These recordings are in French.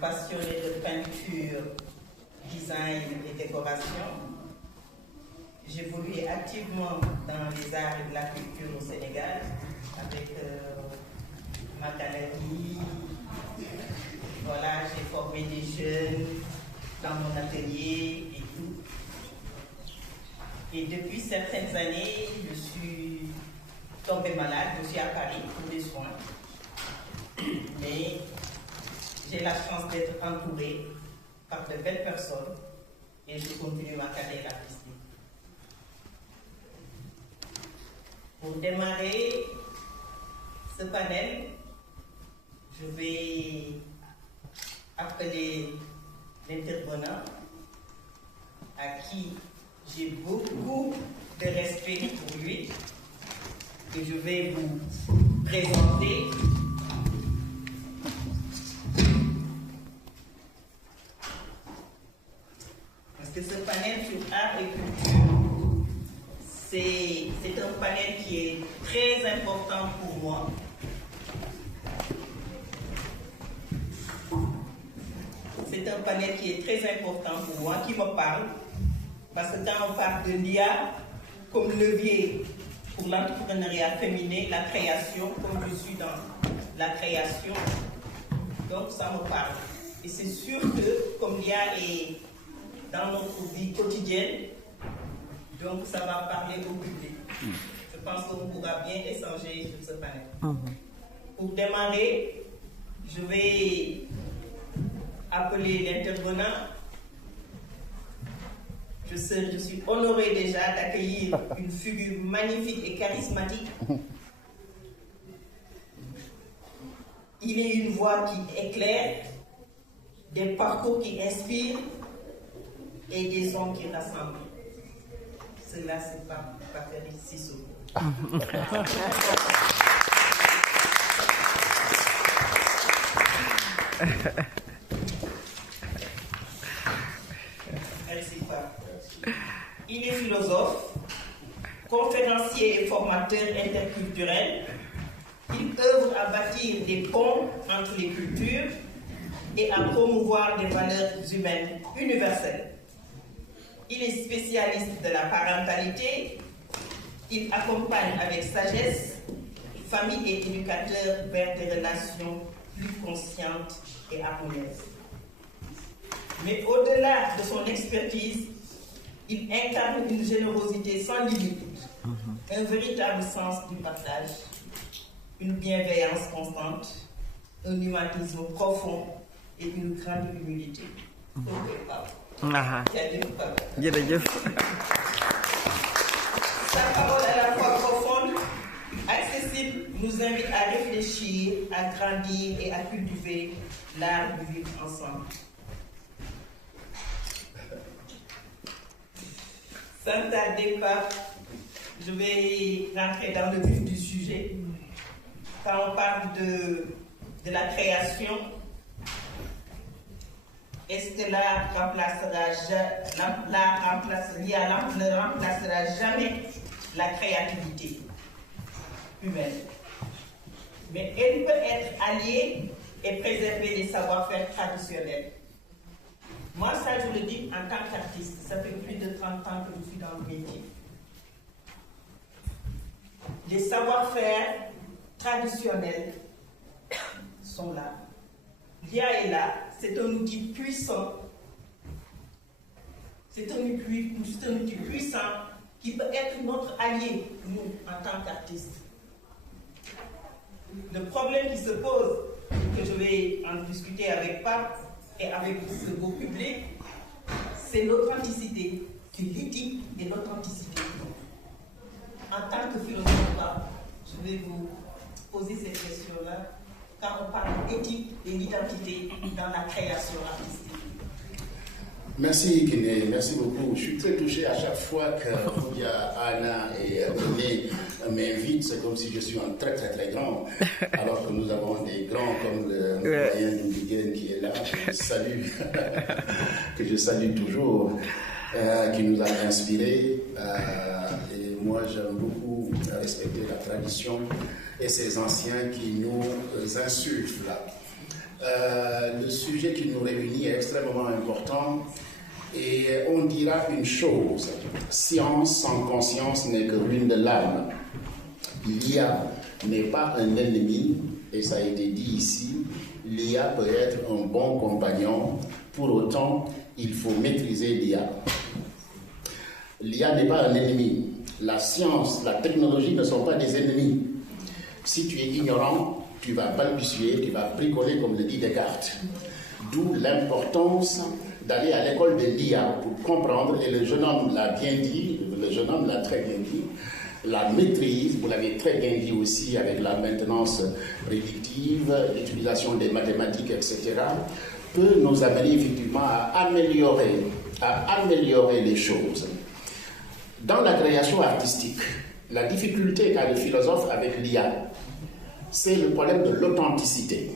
passionné de peinture, design et décoration. J'évolue activement dans les arts et de la culture au Sénégal avec ma galerie. Voilà, j'ai formé des jeunes dans mon atelier et tout. Et depuis certaines années, je suis tombée malade, je suis à Paris pour des soins. Mais j'ai la chance d'être entourée par de belles personnes et je continue ma carrière artistique. Pour démarrer ce panel, je vais appeler l'intervenant à qui j'ai beaucoup de respect pour lui et je vais vous présenter parce que ce panel sur art et culture, c'est un panel qui est très important pour moi. C'est un panel qui est très important pour moi, qui me parle, parce que quand on parle de l'IA comme levier pour l'entrepreneuriat féminin, la création, comme je suis dans la création, donc ça me parle. Et c'est sûr que comme l'IA est dans notre vie quotidienne, donc ça va parler au public. Je pense qu'on pourra bien échanger sur ce panel. Pour démarrer, je vais appeler l'intervenant. Je suis honorée déjà d'accueillir une figure magnifique et charismatique. Il a une voix qui éclaire, des parcours qui inspirent et des sons qui rassemblent. Cela, c'est pas Patrick Sissoko. Merci, Pape. Il est philosophe, conférencier et formateur interculturel. Il œuvre à bâtir des ponts entre les cultures et à promouvoir des valeurs humaines universelles. Il est spécialiste de la parentalité. Il accompagne avec sagesse famille et éducateurs vers des relations plus conscientes et harmonieuses. Mais au-delà de son expertise, il incarne une générosité sans limite, un véritable sens du partage, une bienveillance constante, un humanisme profond et une grande humilité. Sa parole à la fois profonde, accessible, nous invite à réfléchir, à grandir et à cultiver l'art de vivre ensemble. Sans tarder pas, je vais rentrer dans le vif du sujet. Quand on parle de la création, est-ce que l'art ne remplacera jamais la créativité humaine? Mais elle peut être alliée et préserver les savoir-faire traditionnels. Moi, ça, je le dis en tant qu'artiste. Ça fait plus de 30 ans que je suis dans le métier. Les savoir-faire traditionnels sont là. L'IA est là. C'est un outil puissant. C'est un outil puissant qui peut être notre allié, nous, en tant qu'artistes. Le problème qui se pose, que je vais en discuter avec Pape et avec ce beau public, c'est l'authenticité, c'est l'éthique et l'authenticité. En tant que philosophe, Pape, je vais vous poser cette question-là. Quand on parle d'éthique et d'identité dans la création artistique. Merci Kiné, merci beaucoup. Je suis très touché à chaque fois que Anna et René m'invitent. C'est comme si je suis un très très très grand. Alors que nous avons des grands comme le moyen Ndiguen qui est là, que je salue toujours, qui nous a inspirés. Et moi j'aime beaucoup respecter la tradition et ces anciens qui nous insufflent. Le sujet sujet qui nous réunit est extrêmement important. Et on dira une chose, science sans conscience n'est que ruine de l'âme. L'IA n'est pas un ennemi, et ça a été dit ici, l'IA peut être un bon compagnon, pour autant, il faut maîtriser l'IA. L'IA n'est pas un ennemi. La science, la technologie ne sont pas des ennemis. Si tu es ignorant, tu vas balbutier, tu vas bricoler comme le dit Descartes. D'où l'importance d'aller à l'école de l'IA pour comprendre, et le jeune homme l'a bien dit, le jeune homme l'a très bien dit, la maîtrise, vous l'avez très bien dit aussi avec la maintenance prédictive, l'utilisation des mathématiques, etc., peut nous amener effectivement à améliorer les choses. Dans la création artistique, la difficulté qu'a le philosophe avec l'IA, c'est le problème de l'authenticité.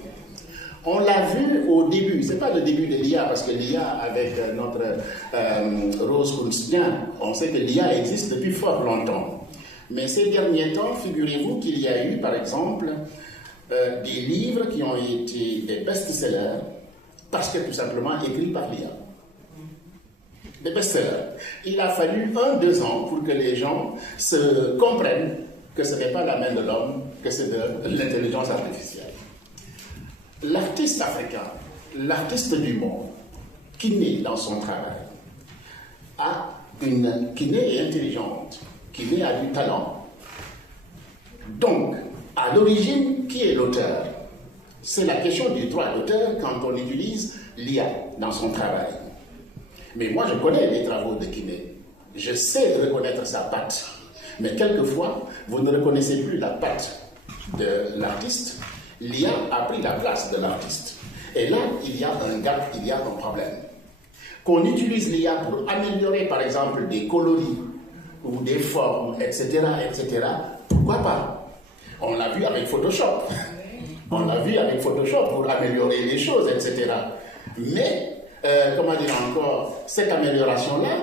On l'a vu au début, ce n'est pas le début de l'IA, parce que l'IA, avec notre Rose Kunstler, on sait que l'IA existe depuis fort longtemps. Mais ces derniers temps, figurez-vous qu'il y a eu, par exemple, des livres qui ont été des best-sellers, parce que tout simplement écrits par l'IA. Des best-sellers. Il a fallu 1-2 ans pour que les gens se comprennent que ce n'est pas la main de l'homme, que c'est de l'intelligence artificielle. L'artiste africain, l'artiste du monde, qui naît dans son travail, qui naît est intelligente, qui naît a du talent. Donc, à l'origine, qui est l'auteur? C'est la question du droit d'auteur quand on utilise l'IA dans son travail. Mais moi, je connais les travaux de Kiné. Je sais reconnaître sa patte. Mais quelquefois, vous ne reconnaissez plus la patte de l'artiste. L'IA a pris la place de l'artiste. Et là, il y a un gap, il y a un problème. Qu'on utilise l'IA pour améliorer, par exemple, des coloris ou des formes, etc., pourquoi pas? On l'a vu avec Photoshop. On l'a vu avec Photoshop pour améliorer les choses, etc. Mais, comment dire encore, cette amélioration-là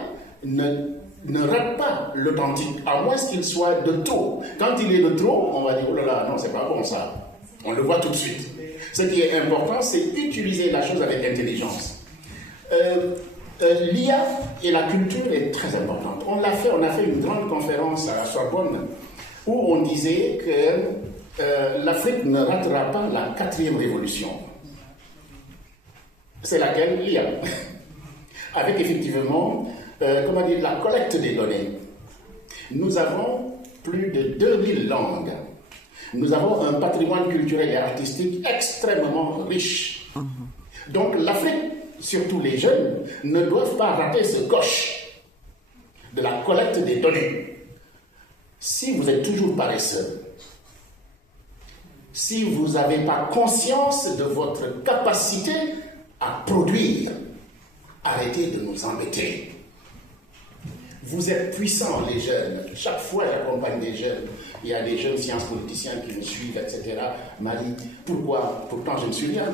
ne rate pas l'authentique, à moins qu'il soit de trop. Quand il est de trop, on va dire, oh là là, non, c'est pas bon ça. On le voit tout de suite. Ce qui est important, c'est utiliser la chose avec intelligence. L'IA et la culture est très importante. On a fait une grande conférence à la Sorbonne où on disait que l'Afrique ne ratera pas la 4e révolution. C'est laquelle? L'IA. Avec effectivement, la collecte des données. Nous avons plus de 2000 langues. Nous avons un patrimoine culturel et artistique extrêmement riche. Donc l'Afrique, surtout les jeunes, ne doivent pas rater ce coche de la collecte des données. Si vous êtes toujours paresseux, si vous n'avez pas conscience de votre capacité à produire, arrêtez de nous embêter. Vous êtes puissants, les jeunes. Chaque fois, j'accompagne des jeunes. Il y a des jeunes sciences politiciens qui me suivent, etc. Marie, pourquoi? Pourtant, je ne suis rien.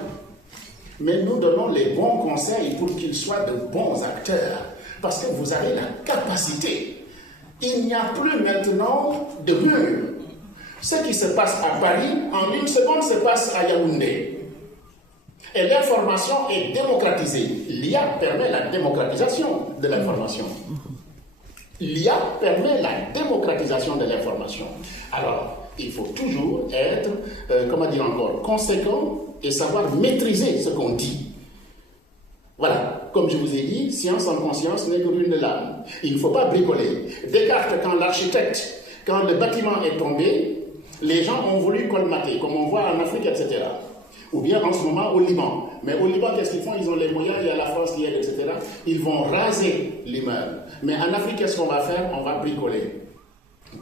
Mais nous donnons les bons conseils pour qu'ils soient de bons acteurs. Parce que vous avez la capacité. Il n'y a plus maintenant de mur. Ce qui se passe à Paris, en 1 seconde, se passe à Yaoundé. Et l'information est démocratisée. L'IA permet la démocratisation de l'information. L'IA permet la démocratisation de l'information. Alors, il faut toujours être, conséquent et savoir maîtriser ce qu'on dit. Voilà, comme je vous ai dit, science en conscience n'est que ruine de l'âme. Il ne faut pas bricoler. Descartes, quand le bâtiment est tombé, les gens ont voulu colmater, comme on voit en Afrique, etc. Ou bien en ce moment au Liban. Mais au Liban, qu'est-ce qu'ils font? Ils ont les moyens, il y a la France qui aide, etc. Ils vont raser l'immeuble. Mais en Afrique, qu'est-ce qu'on va faire? On va bricoler.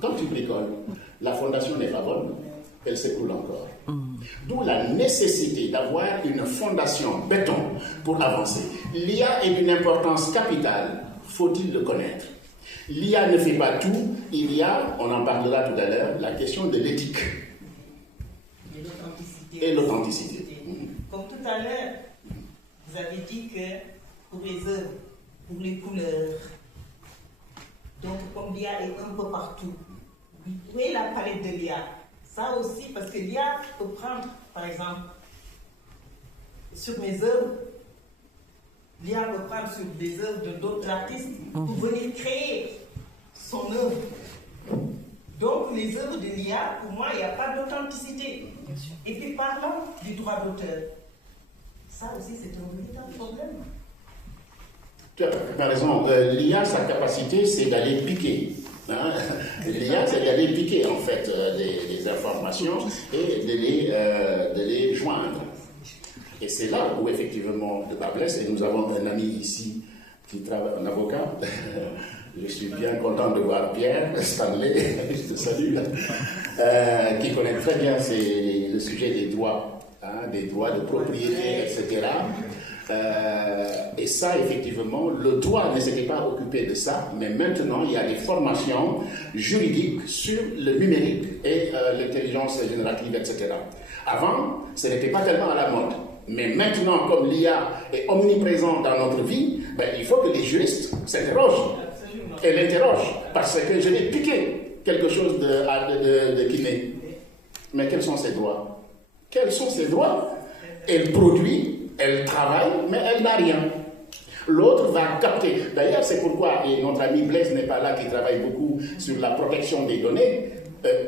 Quand tu bricoles, la fondation n'est pas bonne, elle s'écoule encore. D'où la nécessité d'avoir une fondation béton pour avancer. L'IA est d'une importance capitale, faut-il le connaître. L'IA ne fait pas tout, il y a, on en parlera tout à l'heure, la question de l'éthique. Et l'authenticité. Comme tout à l'heure, vous avez dit que pour les œuvres, pour les couleurs, donc comme l'IA est un peu partout, où est la palette de l'IA? Ça aussi, parce que l'IA peut prendre, par exemple, sur mes œuvres, l'IA peut prendre sur des œuvres de d'autres artistes pour venir créer son œuvre. Donc, les œuvres de l'IA, pour moi, il n'y a pas d'authenticité. Et puis, parlons du droit d'auteur. Ça aussi, c'est un véritable problème. Tu as raison. L'IA, sa capacité, c'est d'aller piquer. Hein? L'IA, c'est d'aller piquer, en fait, des informations et de les joindre. Et c'est là où, effectivement, le bas blesse. Et nous avons un ami ici qui travaille, un avocat. Je suis bien content de voir Pierre Stanley, je te salue, qui connaît très bien le sujet des droits, hein, des droits de propriété, etc. Et ça, effectivement, le droit ne s'était pas occupé de ça, mais maintenant, il y a des formations juridiques sur le numérique et l'intelligence générative, etc. Avant, ce n'était pas tellement à la mode. Mais maintenant, comme l'IA est omniprésente dans notre vie, ben, il faut que les juristes s'interrogent et l'interrogent, parce que je vais piquer quelque chose de Kiné. Mais quels sont ses droits? Quels sont ses droits? Elle produit, elle travaille, mais elle n'a rien. L'autre va capter. D'ailleurs, c'est pourquoi, et notre ami Blaise n'est pas là, qui travaille beaucoup sur la protection des données,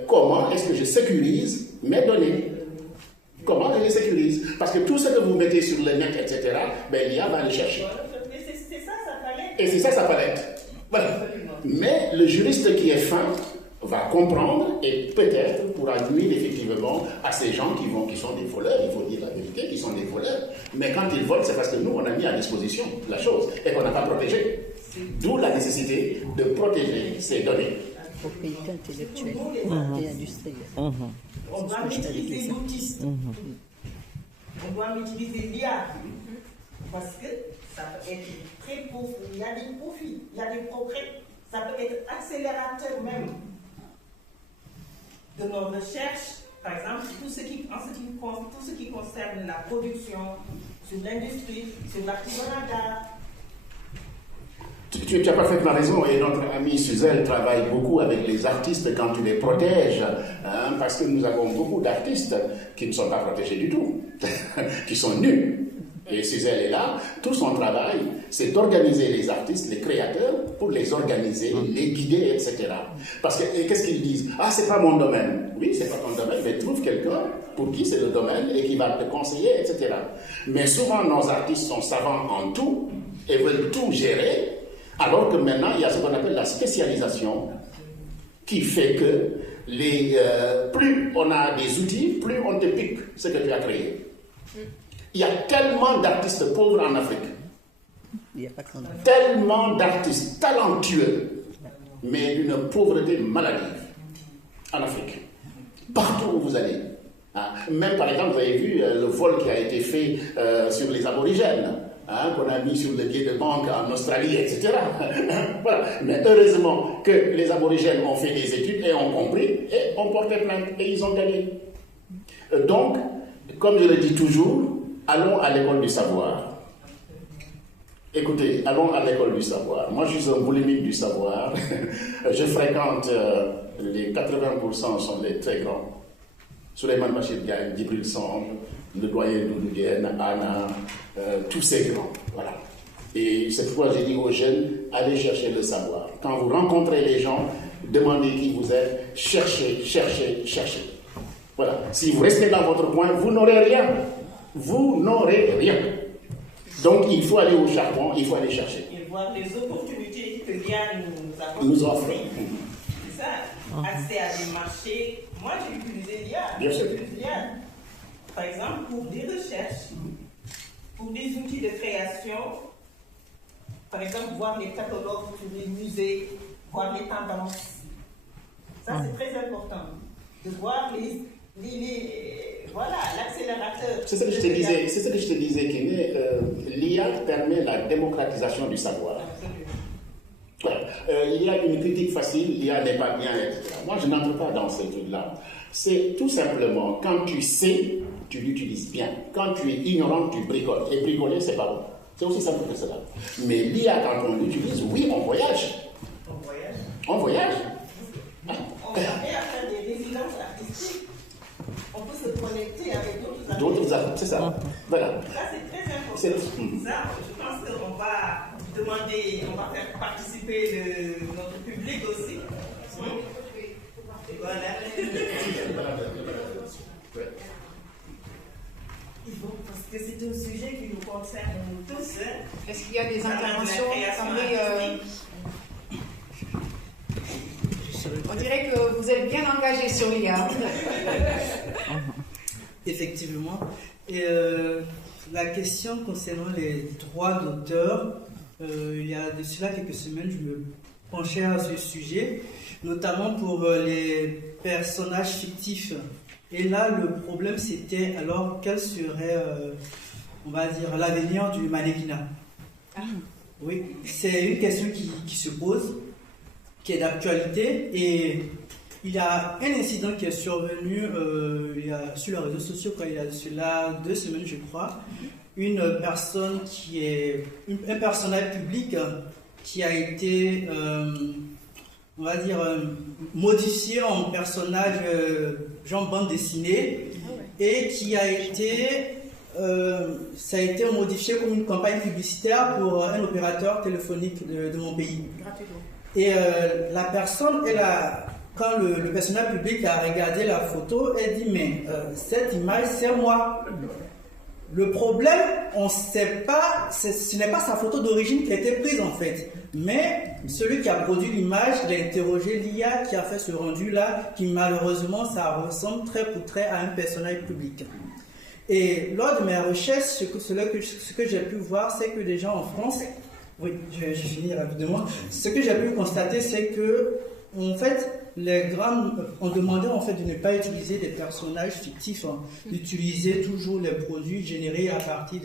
comment est-ce que je sécurise mes données? Comment je les sécurise? Parce que tout ce que vous mettez sur le net, etc., ben, l'IA va le chercher. C'est ça sa palette. Et c'est ça sa palette. Voilà. Mais le juriste qui est fin va comprendre et peut-être pourra nuire effectivement à ces gens qui sont des voleurs, il faut dire la vérité, qui sont des voleurs. Mais quand ils volent, c'est parce que nous, on a mis à disposition la chose et qu'on n'a pas protégé. D'où la nécessité de protéger ces données. Propriété intellectuelle et industrielle. On doit maîtriser l'outil. On doit maîtriser l'IA. Parce que ça peut être très profond. Il y a des profits, il y a des progrès. Ça peut être accélérateur même de nos recherches. Par exemple, tout ce qui concerne la production, sur l'industrie, sur l'artisanat d'art. Tu as parfaitement raison, et notre amie Suzelle travaille beaucoup avec les artistes quand tu les protèges, hein, parce que nous avons beaucoup d'artistes qui ne sont pas protégés du tout, qui sont nus. Et Suzelle est là, tout son travail, c'est d'organiser les artistes, les créateurs, pour les organiser, les guider, etc. Parce que qu'est-ce qu'ils disent? Ah, c'est pas mon domaine. Oui, c'est pas ton domaine, mais trouve quelqu'un pour qui c'est le domaine et qui va te conseiller, etc. Mais souvent, nos artistes sont savants en tout et veulent tout gérer. Alors que maintenant, il y a ce qu'on appelle la spécialisation qui fait que plus on a des outils, plus on te pique ce que tu as créé. Il y a tellement d'artistes pauvres en Afrique. Il n'y a pas qu'en Afrique. Tellement d'artistes talentueux, mais d'une pauvreté maladive en Afrique. Partout où vous allez. Hein. Même par exemple, vous avez vu le vol qui a été fait sur les aborigènes. Hein, qu'on a mis sur le billet de banque en Australie, etc. Voilà. Mais heureusement que les aborigènes ont fait des études et ont compris et ont porté plainte et ils ont gagné. Donc, comme je le dis toujours, allons à l'école du savoir. Écoutez, allons à l'école du savoir. Moi, je suis un boulimique du savoir. Je fréquente, les 80% sont les très grands. Souleymane Bachir Diagne, Djibril Samb, le doyen Doudou Diène, Anna, tous ces grands. Voilà. Et cette fois, j'ai dit aux jeunes, allez chercher le savoir. Quand vous rencontrez les gens, demandez qui vous êtes, cherchez, cherchez, cherchez. Voilà. Si vous restez dans votre coin, vous n'aurez rien. Vous n'aurez rien. Donc, il faut aller au charbon, il faut aller chercher. Et voir les opportunités que l'IA nous offre. C'est ça. Accès à des marchés. Moi, j'ai utilisé l'IA. Bien sûr. Par exemple, pour des recherches, pour des outils de création, par exemple, voir les catalogues sur les musées, voir les tendances. Ça, c'est très important. De voir voilà, l'accélérateur. C'est ce que je te disais, Kéné. L'IA permet la démocratisation du savoir. Voilà. Il y a une critique facile, l'IA n'est pas bien, etc. Moi, je n'entre pas dans ce truc-là. C'est tout simplement, quand tu sais, tu l'utilises bien. Quand tu es ignorant, tu bricoles. Et bricoler, c'est pas bon. C'est aussi simple que cela. Mais l'IA, quand on l'utilise, oui, on voyage. On voyage. On voyage. Hein? On arrive à faire des résidences artistiques. On peut se connecter avec d'autres artistes. C'est ça. Voilà. Ça, c'est très important. Ça, je pense qu'on va demander, on va faire participer notre public aussi. Et voilà. Parce que c'est un sujet qui nous concerne tous. Est-ce qu'il y a des interventions On dirait que vous êtes bien engagé sur l'IA. Effectivement. Et la question concernant les droits d'auteur, il y a de cela quelques semaines, je me penchais à ce sujet, notamment pour les personnages fictifs. Et là, le problème, c'était alors quel serait, on va dire, l'avenir du mannequinat. Oui, c'est une question qui se pose, qui est d'actualité, et il y a un incident qui est survenu sur les réseaux sociaux, il y a cela 2 semaines, je crois. Une personne un personnage public qui a été, on va dire, modifié en personnage genre bande dessinée, et qui a été, ça a été modifié comme une campagne publicitaire pour un opérateur téléphonique de mon pays. Et la personne, quand le personnage public a regardé la photo, elle dit mais cette image c'est moi. Le problème, on ne sait pas, ce n'est pas sa photo d'origine qui a été prise en fait, mais celui qui a produit l'image, il a interrogé l'IA qui a fait ce rendu là, qui malheureusement ça ressemble trait pour trait à un personnage public. Et lors de mes recherches, ce que j'ai pu voir, c'est que déjà en France, oui, je finis rapidement. Ce que j'ai pu constater, c'est que, en fait, on demandait en fait de ne pas utiliser des personnages fictifs, d'utiliser toujours les produits générés à partir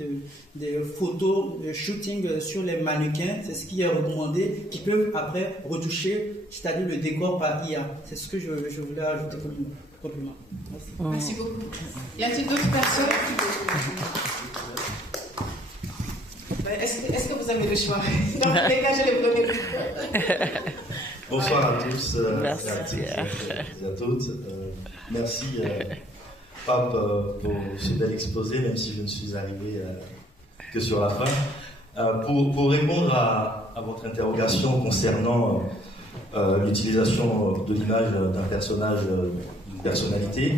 des photos de shooting sur les mannequins. C'est ce qui est recommandé, qui peuvent après retoucher, c'est-à-dire le décor par IA. C'est ce que je voulais ajouter comme compliment. Merci. Merci beaucoup. Y a-t-il d'autres personnes? Est-ce que vous avez le choix? Dans tous les cas, je les prenais. Bonsoir à tous Merci. et à toutes. Merci Pape pour ce bel exposé, même si je ne suis arrivé que sur la fin. Pour répondre à votre interrogation concernant l'utilisation de l'image d'un personnage, d'une personnalité,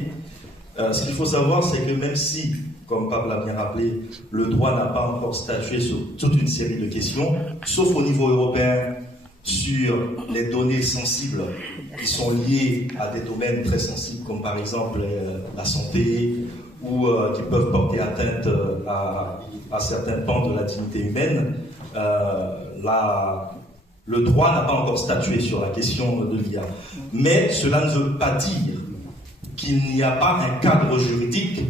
ce qu'il faut savoir, c'est que même si, comme Pape l'a bien rappelé, le droit n'a pas encore statué sur toute une série de questions, sauf au niveau européen, sur les données sensibles qui sont liées à des domaines très sensibles, comme par exemple la santé, ou qui peuvent porter atteinte à certains pans de la dignité humaine. Le droit n'a pas encore statué sur la question de l'IA. Mais cela ne veut pas dire qu'il n'y a pas un cadre juridique,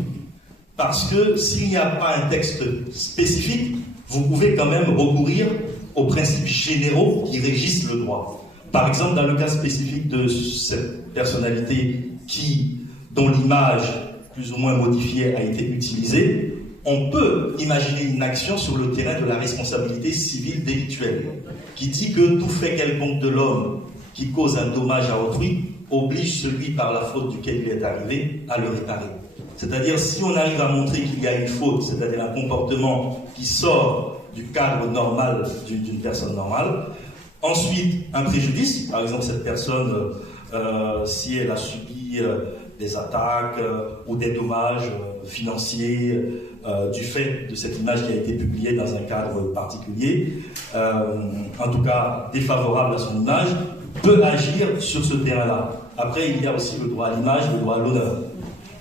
parce que s'il n'y a pas un texte spécifique, vous pouvez quand même recourir aux principes généraux qui régissent le droit. Par exemple, dans le cas spécifique de cette personnalité dont l'image plus ou moins modifiée a été utilisée, on peut imaginer une action sur le terrain de la responsabilité civile délictuelle, qui dit que tout fait quelconque de l'homme qui cause un dommage à autrui oblige celui par la faute duquel il est arrivé à le réparer. C'est-à-dire, si on arrive à montrer qu'il y a une faute, c'est-à-dire un comportement qui sort du cadre normal d'une personne normale, ensuite un préjudice, par exemple cette personne, si elle a subi des attaques ou des dommages financiers du fait de cette image qui a été publiée dans un cadre particulier, en tout cas défavorable à son image, peut agir sur ce terrain-là. Après, il y a aussi le droit à l'image, le droit à l'honneur.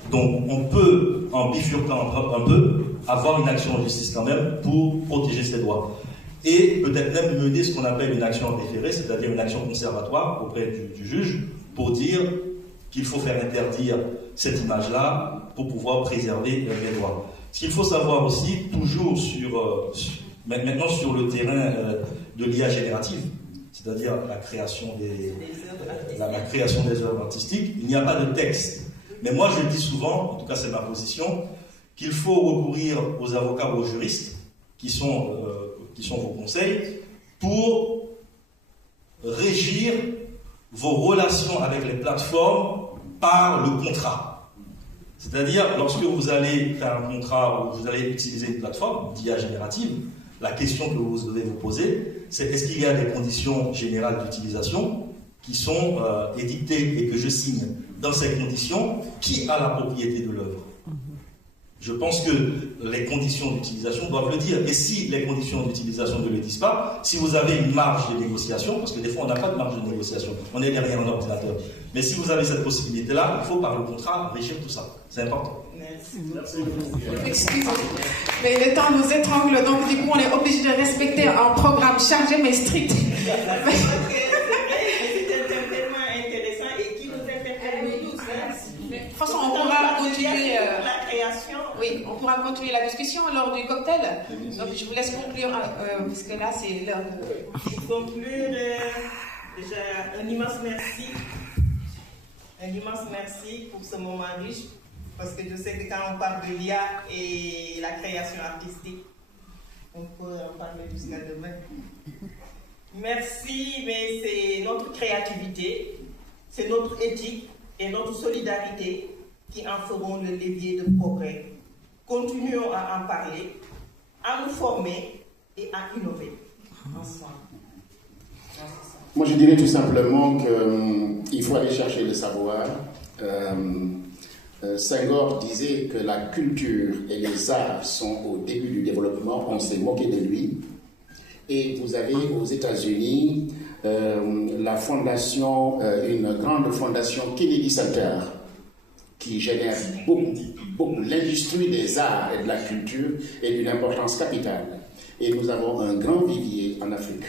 Donc, on peut, en bifurquant un peu, avoir une action en justice quand même pour protéger ses droits. Et peut-être même mener ce qu'on appelle une action référée, c'est-à-dire une action conservatoire auprès du juge, pour dire qu'il faut faire interdire cette image-là pour pouvoir préserver les droits. Ce qu'il faut savoir aussi, toujours maintenant sur le terrain de l'IA générative, c'est-à-dire la création des œuvres artistiques, il n'y a pas de texte. Mais moi, je dis souvent, en tout cas c'est ma position, qu'il faut recourir aux avocats ou aux juristes, qui sont vos conseils, pour régir vos relations avec les plateformes par le contrat. C'est-à-dire, lorsque vous allez faire un contrat ou vous allez utiliser une plateforme d'IA générative, la question que vous devez vous poser, c'est est-ce qu'il y a des conditions générales d'utilisation qui sont édictées et que je signe dans ces conditions, qui a la propriété de l'œuvre? Je pense que les conditions d'utilisation doivent le dire. Et si les conditions d'utilisation ne le disent pas, si vous avez une marge de négociation, parce que des fois on n'a pas de marge de négociation, on est derrière un ordinateur. Mais si vous avez cette possibilité-là, il faut par le contrat enrichir tout ça. C'est important. Merci. Excusez-moi, mais le temps nous étrangle, donc du coup on est obligé de respecter un programme chargé mais strict. C'est vrai, c'est tellement intéressant et qui nous interpelle tous. De toute façon, on pourra continuer. La création. Oui, on pourra continuer la discussion lors du cocktail. Donc je vous laisse conclure, parce que là c'est l'heure de. Pour conclure, déjà un immense merci. Un immense merci pour ce moment riche. Parce que je sais que quand on parle de l'IA et la création artistique, on peut en parler jusqu'à demain. Merci, mais c'est notre créativité, c'est notre éthique et notre solidarité qui en feront le levier de progrès. Continuons à en parler, à nous former et à innover ensemble. Moi, je dirais tout simplement qu'il faut aller chercher le savoir. Senghor disait que la culture et les arts sont au début du développement, on s'est moqué de lui. Et vous avez aux États-Unis la fondation, une grande fondation Kennedy Center, qui génère beaucoup. L'industrie des arts et de la culture est d'une importance capitale. Et nous avons un grand vivier en Afrique.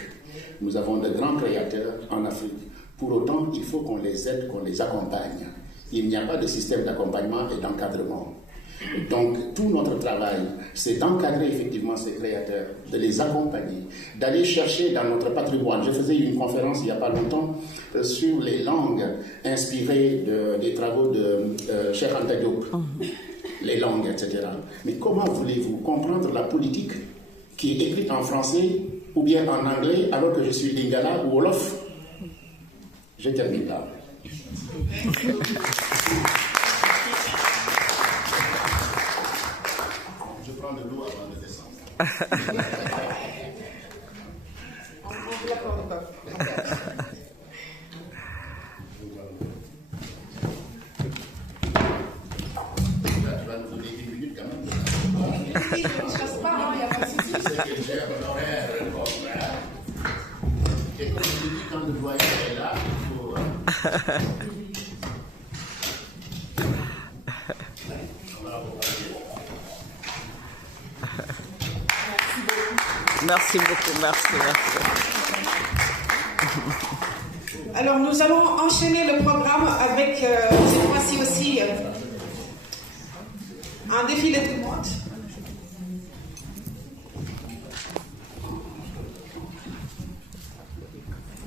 Nous avons de grands créateurs en Afrique. Pour autant, il faut qu'on les aide, qu'on les accompagne. Il n'y a pas de système d'accompagnement et d'encadrement. Donc, tout notre travail, c'est d'encadrer effectivement ces créateurs, de les accompagner, d'aller chercher dans notre patrimoine. Je faisais une conférence il n'y a pas longtemps sur les langues inspirées des travaux de Cheikh Anta Diop, les langues, etc. Mais comment voulez-vous comprendre la politique qui est écrite en français ou bien en anglais alors que je suis lingala ou wolof? Je termine là. Je prends de l'eau avant de descendre. Tu vas nous donner une minute quand même. Oui, je ne chasse pas, il n'y a pas de souci. C'est que j'ai un horaire et comme je dis, quand le doyen est là, il faut... Merci beaucoup, merci. Alors nous allons enchaîner le programme avec cette fois-ci aussi un défilé de mode.